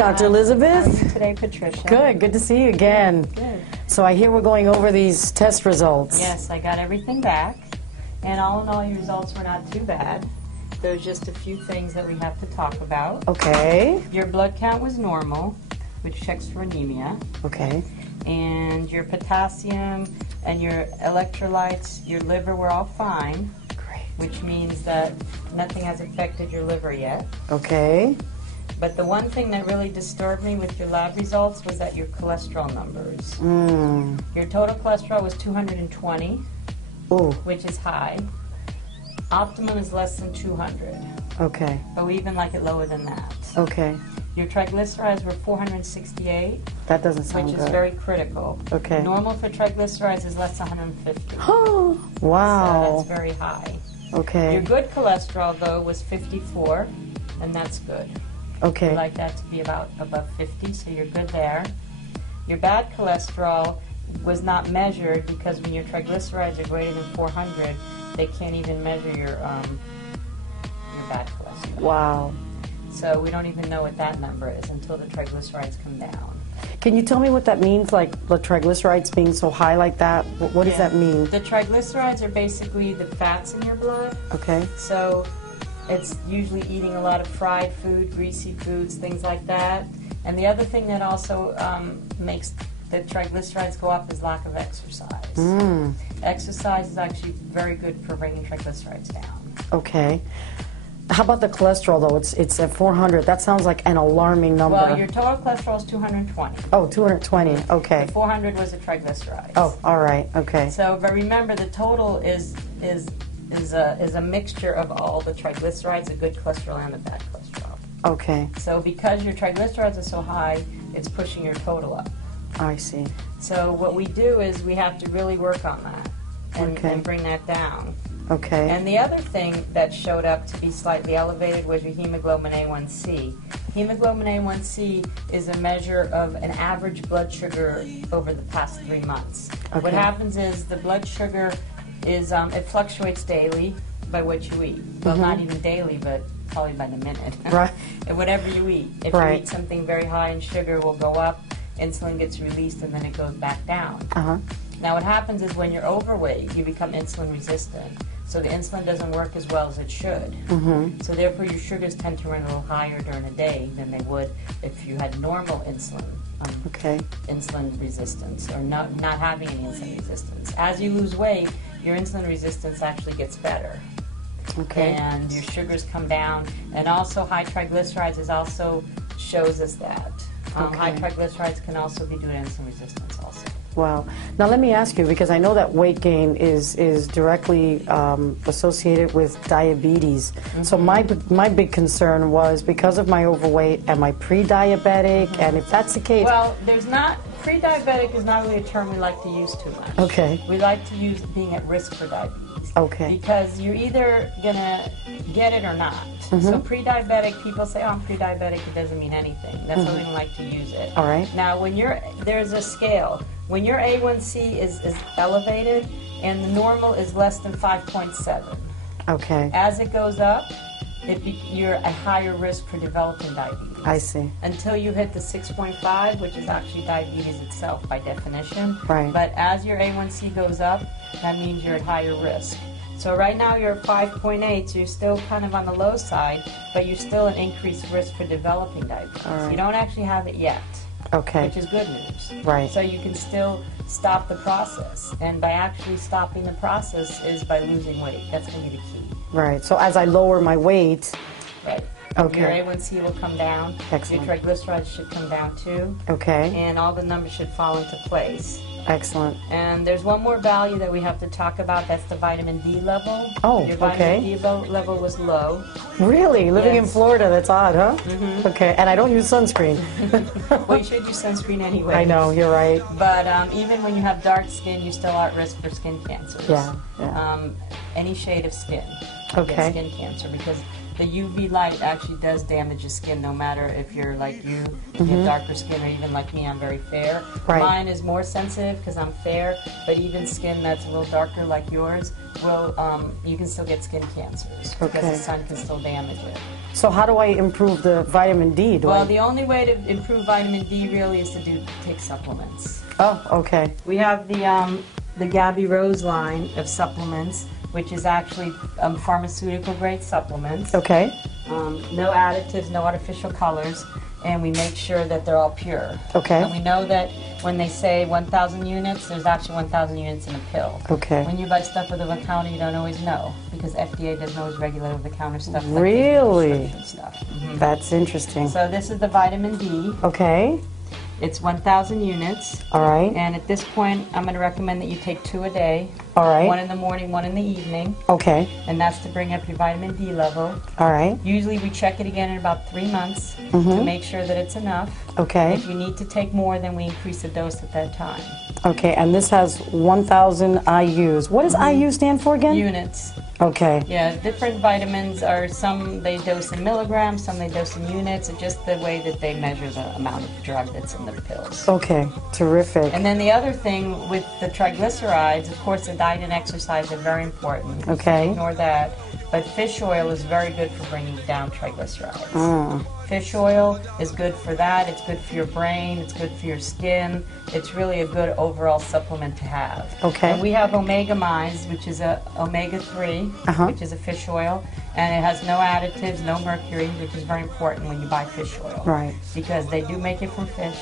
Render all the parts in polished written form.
Dr. Elizabeth. How are you today, Patricia? Good to see you again. Good. So I hear we're going over these test results. Yes, I got everything back, and all in all, your results were not too bad. There's just a few things that we have to talk about. Okay. Your blood count was normal, which checks for anemia. Okay. And your potassium and your electrolytes, your liver were all fine. Great. Which means that nothing has affected your liver yet. Okay. But the one thing that really disturbed me with your lab results was that your cholesterol numbers. Your total cholesterol was 220, Ooh. which is high. Optimum is less than 200. Okay. But we even like it lower than that. Okay. Your triglycerides were 468, That doesn't sound which good. is very critical. Okay. Normal for triglycerides is less than 150. Oh, So wow. that's very high. Okay. Your good cholesterol, though, was 54, and that's good. Okay. We like that to be about above 50, so you're good there. Your bad cholesterol was not measured because when your triglycerides are greater than 400, they can't even measure your bad cholesterol. Wow. So we don't even know what that number is until the triglycerides come down. Can you tell me what that means, like the triglycerides being so high like that? What does that mean? The triglycerides are basically the fats in your blood. Okay. So it's usually eating a lot of fried food, greasy foods, things like that. And the other thing that also makes the triglycerides go up is lack of exercise. Exercise is actually very good for bringing triglycerides down. Okay. How about the cholesterol, though? It's at 400. That sounds like an alarming number. Well, your total cholesterol is 220. Oh, 220. Okay. The 400 was the triglycerides. Oh, all right. Okay. So, but remember, the total is a mixture of all the triglycerides, the good cholesterol and the bad cholesterol. Okay. So, because your triglycerides are so high, it's pushing your total up. I see. So, what we do is we have to really work on that and bring that down. Okay. And the other thing that showed up to be slightly elevated was your hemoglobin A1C. Hemoglobin A1C is a measure of an average blood sugar over the past 3 months. Okay. What happens is the blood sugar is, it fluctuates daily by what you eat. Well, not even daily, but probably by the minute. Right. And whatever you eat. If you eat something very high in sugar, it will go up, insulin gets released, and then it goes back down. Now what happens is when you're overweight, you become insulin resistant. So the insulin doesn't work as well as it should. So therefore your sugars tend to run a little higher during the day than they would if you had normal insulin. Insulin resistance, or not having any insulin resistance. As you lose weight, your insulin resistance actually gets better. And your sugars come down, and also high triglycerides is also shows us that. High triglycerides can also be due to insulin resistance also. Wow. Now let me ask you, because I know that weight gain is directly associated with diabetes. So my big concern was, because of my overweight, am I pre-diabetic? And if that's the case... Well, there's not... Pre-diabetic is not really a term we like to use too much. Okay. We like to use being at risk for diabetes. Okay. Because you're either going to get it or not. So pre-diabetic, people say, oh, I'm pre-diabetic, it doesn't mean anything. That's why we don't like to use it. All right. Now, when there's a scale. When your A1C is elevated and the normal is less than 5.7. Okay. As it goes up, you're at higher risk for developing diabetes. I see. Until you hit the 6.5, which is actually diabetes itself by definition. Right. But as your A1C goes up, that means you're at higher risk. So right now you're at 5.8, so you're still kind of on the low side, but you're still at increased risk for developing diabetes. All right. You don't actually have it yet. Okay. Which is good news. Right. So you can still stop the process. And by actually stopping the process is by losing weight. That's going to be the key. Right. So as I lower my weight... Right. Okay. Your A1C will come down. Excellent. Your triglycerides should come down too. Okay. And all the numbers should fall into place. Excellent. And there's one more value that we have to talk about. That's the vitamin D level. Oh, your vitamin D level was low. Really? Living in Florida, that's odd, huh? Okay, and I don't use sunscreen. Well, you should use sunscreen anyway. I know, you're right. But even when you have dark skin, you still are at risk for skin cancers. Yeah. Any shade of skin. Okay. Skin cancer, because the UV light actually does damage your skin, no matter if you're like you have darker skin, or even like me, I'm very fair. Right. Mine is more sensitive because I'm fair, but even skin that's a little darker like yours will, you can still get skin cancers because the sun can still damage it. So how do I improve the vitamin D? Well, the only way to improve vitamin D really is to take supplements. Oh, okay. We have the Gabi Rose line of supplements, which is actually pharmaceutical grade supplements. Okay. No additives, no artificial colors, and we make sure that they're all pure. Okay. And we know that when they say 1,000 units, there's actually 1,000 units in a pill. Okay. When you buy stuff over the counter, you don't always know, because FDA doesn't always regulate over the counter stuff. Really? Like stuff. That's interesting. So this is the vitamin D. Okay. It's 1,000 units. All right. And at this point, I'm going to recommend that you take 2 a day. All right. 1 in the morning, 1 in the evening. Okay. And that's to bring up your vitamin D level. All right. Usually we check it again in about 3 months to make sure that it's enough. Okay. If you need to take more, then we increase the dose at that time. Okay, and this has 1,000 IUs. What does IU stand for again? Units. Okay. Yeah, different vitamins are, some they dose in milligrams, some they dose in units. It's just the way that they measure the amount of drug that's in the pills. Okay, terrific. And then the other thing with the triglycerides, of course, the diet and exercise are very important. Okay. Ignore that. But fish oil is very good for bringing down triglycerides. Fish oil is good for that. It's good for your brain. It's good for your skin. It's really a good overall supplement to have. Okay. And we have omega mines, which is a omega-3, which is a fish oil, and it has no additives, no mercury, which is very important when you buy fish oil. Right. Because they do make it from fish,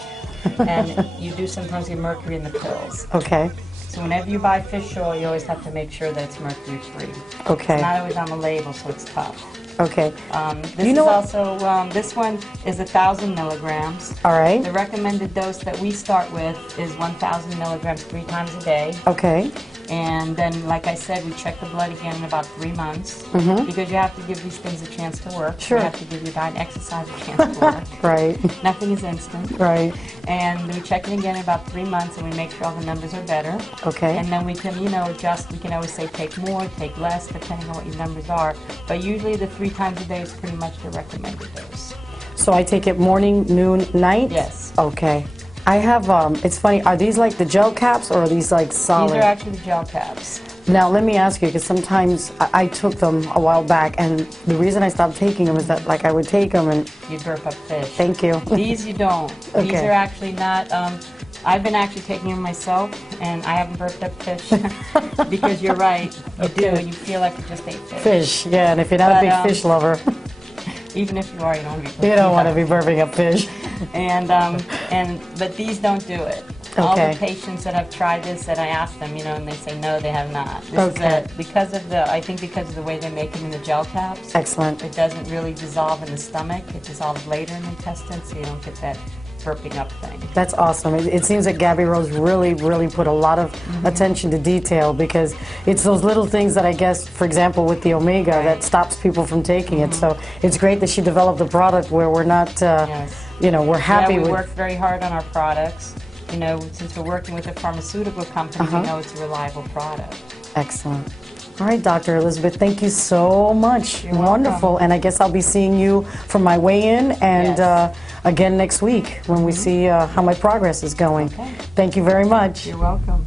and you do sometimes get mercury in the pills. Okay. So whenever you buy fish oil, you always have to make sure that it's mercury-free. Okay. It's not always on the label, so it's tough. Okay. This one is 1,000 milligrams. All right. The recommended dose that we start with is 1,000 milligrams 3 times a day. Okay. And then, like I said, we check the blood again in about 3 months because you have to give these things a chance to work. Sure. You have to give your diet and exercise a chance to work. Right. Nothing is instant. Right. And we check it again in about 3 months, and we make sure all the numbers are better. Okay. And then we can, adjust. We can always say take more, take less, depending on what your numbers are. But usually the 3 times a day is pretty much the recommended dose. So I take it morning, noon, night? Yes. Okay. I have, it's funny, are these like the gel caps or are these like solid? These are actually the gel caps. Now let me ask you, because sometimes I took them a while back, and the reason I stopped taking them is that like I would take them and... You burp up fish. Thank you. These you don't. Okay. These are actually not, I've been actually taking them myself, and I haven't burped up fish because you're right, you do, and you feel like you just ate fish. Fish, yeah, and if you're not a big fish lover... Even if you are, you don't want to be. You don't want to be burping up fish. But these don't do it. Okay. All the patients that have tried this, that I ask them, and they say no, they have not. This Okay. is because of the way they make it in the gel caps. Excellent. It doesn't really dissolve in the stomach. It dissolves later in the intestine, so you don't get that burping up thing. That's awesome. It seems that Gabi Rose really put a lot of attention to detail, because it's those little things that I guess, for example, with the omega, that stops people from taking it. So it's great that she developed a product where we're not, we're happy with. We work very hard on our products. Since we're working with a pharmaceutical company, we know it's a reliable product. Excellent. All right, Dr. Elizabeth, thank you so much. You're wonderful. welcome. And I guess I'll be seeing you for my weigh-in and again next week when we see how my progress is going. Okay. Thank you very much. You're welcome.